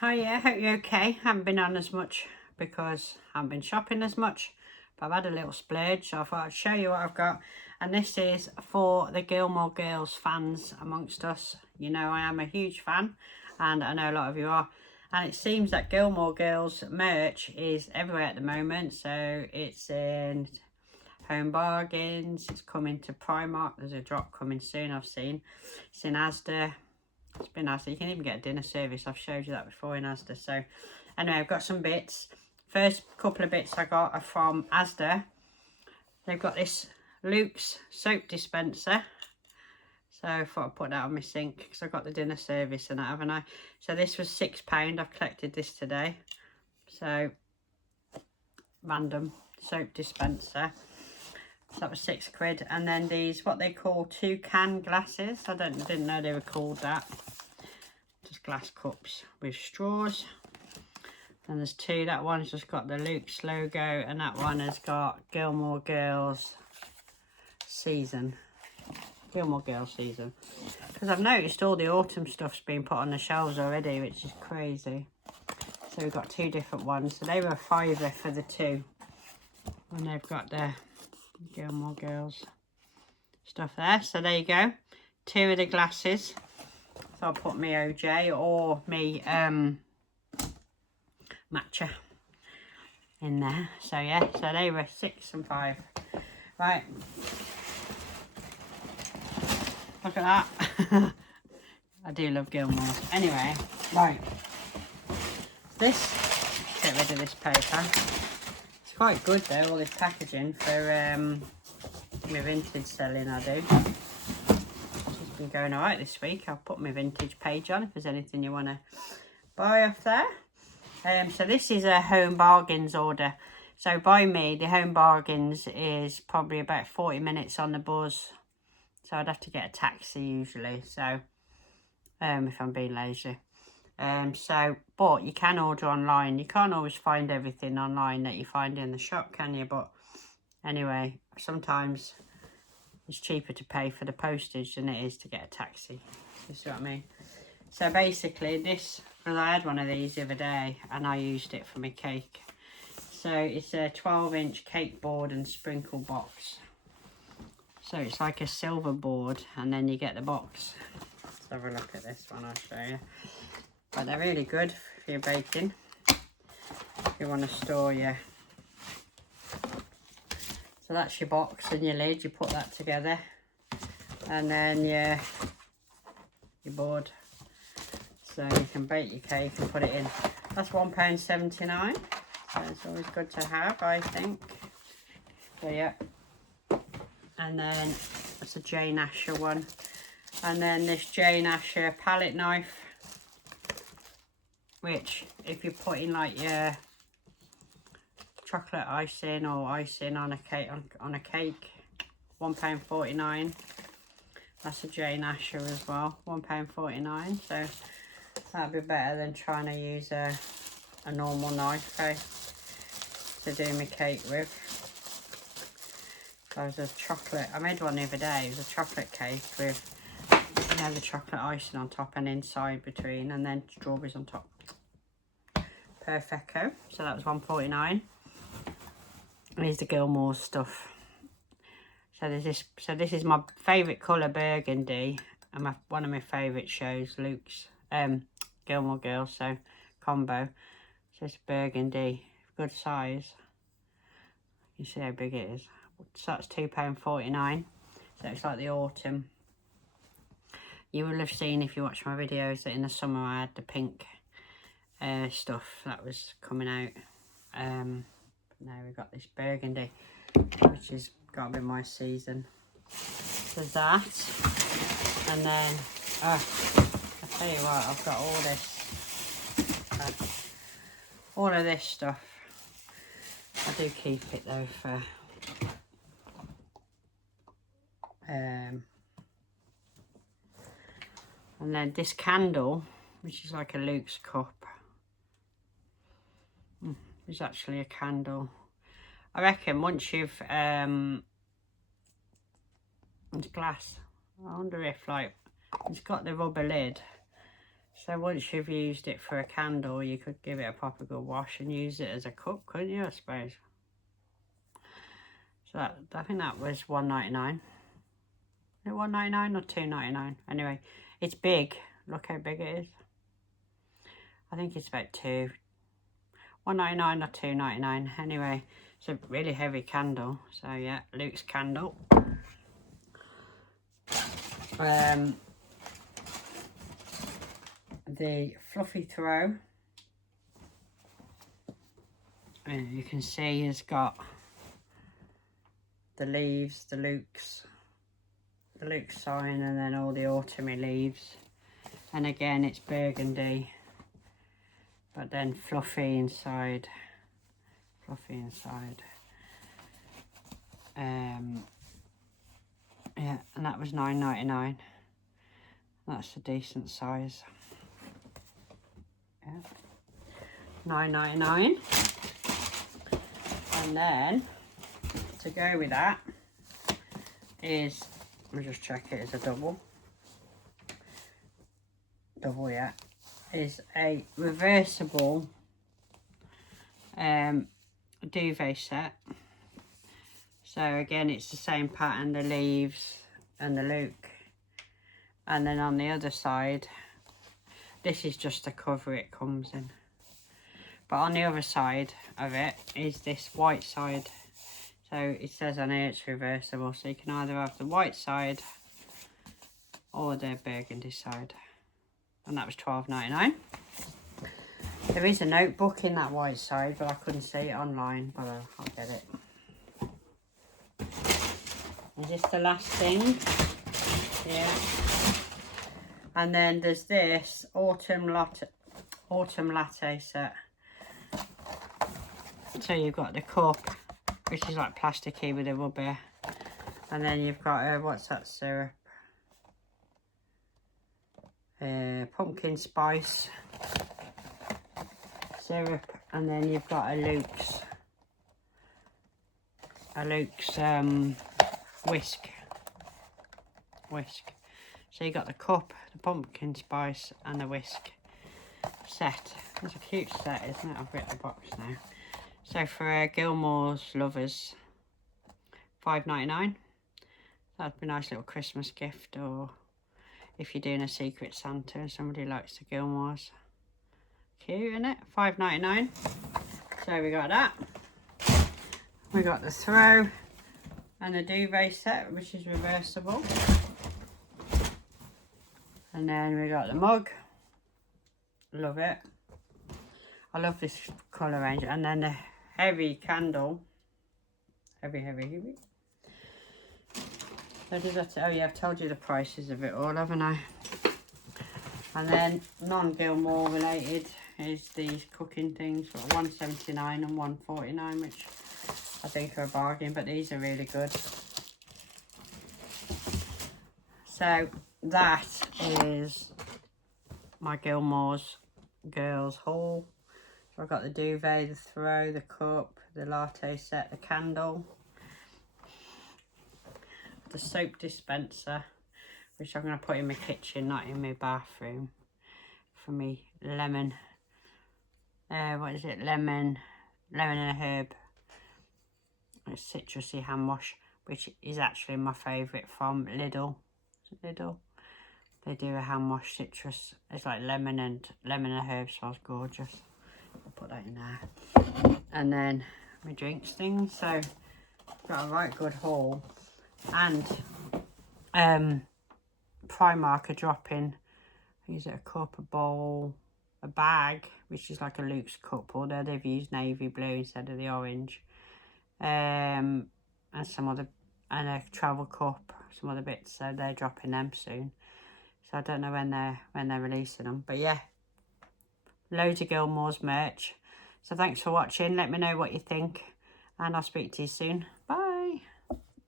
Hi, yeah, hope you're okay. Haven't been on as much because I haven't been shopping as much, but I've had a little splurge, so I thought I'd show you what I've got. And this is for the Gilmore Girls fans amongst us. You know, I am a huge fan, and I know a lot of you are. And it seems that Gilmore Girls merch is everywhere at the moment. So it's in Home Bargains, it's coming to Primark. There's a drop coming soon, I've seen. It's in Asda. It's been Asda. You can even get a dinner service. I've showed you that before in Asda. So anyway, I've got some bits. First couple of bits I got are from Asda. They've got this Luke's soap dispenser. So I thought I'd put that on my sink because I got the dinner service and that, haven't I? So this was £6. I've collected this today. So random soap dispenser. So that was £6. And then these, what they call toucan glasses. I didn't know they were called that. Just glass cups with straws. And there's two. That one's just got the Luke's logo, and that one has got Gilmore Girls season. Gilmore Girls season. Because I've noticed all the autumn stuff's been put on the shelves already, which is crazy. So we've got two different ones. So they were £5 for the two. And they've got the Gilmore Girls stuff there. So there you go. Two of the glasses. So I'll put me OJ or me matcha in there. So yeah, so they were £6 and £5. Right. Look at that. I do love Gilmore's. Anyway, right. This, get rid of this paper. It's quite good though, all this packaging for my vintage selling I do. It's been going alright this week. I'll put my vintage page on if there's anything you want to buy off there. So this is a Home Bargains order. So by me, the Home Bargains is probably about 40 minutes on the bus. So I'd have to get a taxi usually. So if I'm being lazy. But you can order online. You can't always find everything online that you find in the shop, can you? But anyway, sometimes it's cheaper to pay for the postage than it is to get a taxi. You see what I mean? So basically this, because I had one of these the other day and I used it for my cake. So it's a 12-inch cake board and sprinkle box. So it's like a silver board and then you get the box. Let's have a look at this one, I'll show you. But they're really good for your baking. If you want to store your... So that's your box and your lid, you put that together. And then your board. So you can bake your cake and put it in. That's £1.79. So it's always good to have, I think. So yeah. And then that's a Jane Asher one. And then this Jane Asher palette knife. Which, if you're putting like your chocolate icing or icing on a cake, on a cake, £1.49. That's a Jane Asher as well, £1.49. So that'd be better than trying to use a normal knife to do my cake with. So it was a chocolate, I made one the other day. It was a chocolate cake with, you know, the chocolate icing on top and inside between, and then strawberries on top. Perfecto. So that was £1.49. Here's the Gilmore stuff. So there's this. So this is my favourite colour, burgundy, and one of my favourite shows, Luke's Gilmore Girls. So combo. So it's burgundy, good size. You see how big it is. So that's £2.49. So it's like the autumn. You will have seen if you watch my videos that in the summer I had the pink stuff that was coming out. Now we've got this burgundy, which has got to be my season. There's that, and then I tell you what, I've got all of this stuff. I do keep it though for and then this candle, which is like a Luke's cup. It's actually a candle. I reckon once you've it's glass. I wonder if like it's got the rubber lid, So once you've used it for a candle, you could give it a proper good wash and use it as a cup, couldn't you, I suppose? So I think that was $1.99. Is it $1.99 or $2.99? Anyway, it's big. Look how big it is. I think it's about $1.99 or $2.99. Anyway, it's a really heavy candle. So yeah, Luke's candle. The fluffy throw, you can see has got the leaves, the Luke's sign, and then all the autumny leaves. And again, it's burgundy, but then fluffy inside. Yeah, and that was $9.99. That's a decent size. Yeah, $9.99. And then to go with that is, let me just check it is a double, yeah, is a reversible duvet set. So again, it's the same pattern, the leaves and the Luke. And then on the other side, this is just the cover it comes in. But on the other side of it is this white side. So it says on here it's reversible. So you can either have the white side or the burgundy side. And that was $12.99. There is a notebook in that white side, but I couldn't see it online, but I'll get it. Is this the last thing? Yeah. And then there's this autumn latte set. So you've got the cup, which is like plasticky with a rubber, and then you've got what's that syrup? Pumpkin spice syrup, and then you've got a Luke's whisk. So you got the cup, the pumpkin spice, and the whisk set. It's a cute set, isn't it? I've got the box now. So for Gilmore's lovers, $5.99. That'd be a nice little Christmas gift, or if you're doing a Secret Santa and somebody likes the Gilmores. Cute, isn't it? $5.99. So we got that. We got the throw and the duvet set, which is reversible. And then we got the mug. Love it. I love this colour range. And then the heavy candle. Heavy. So does that, oh yeah, I've told you the prices of it all, haven't I? And then non-Gilmore related is these cooking things for $1.79 and $1.49, which I think are a bargain, but these are really good. So that is my Gilmore's girls haul. So I've got the duvet, the throw, the cup, the latte set, the candle, the soap dispenser, which I'm going to put in my kitchen, not in my bathroom, for me lemon, what is it, lemon and a herb, a citrusy hand wash, which is actually my favourite from Lidl. Is it Lidl? They do a hand wash citrus. It's like lemon and herb, smells gorgeous. I'll put that in there. And then my drinks thing. So got a right good haul. And Primark are dropping, is it a cup, a bowl, a bag, which is like a Luke's cup, although they've used navy blue instead of the orange. And some other, and a travel cup, some other bits, so they're dropping them soon. So I don't know when they're releasing them, but yeah, loads of Gilmore's merch. So thanks for watching. Let me know what you think, and I'll speak to you soon. Bye.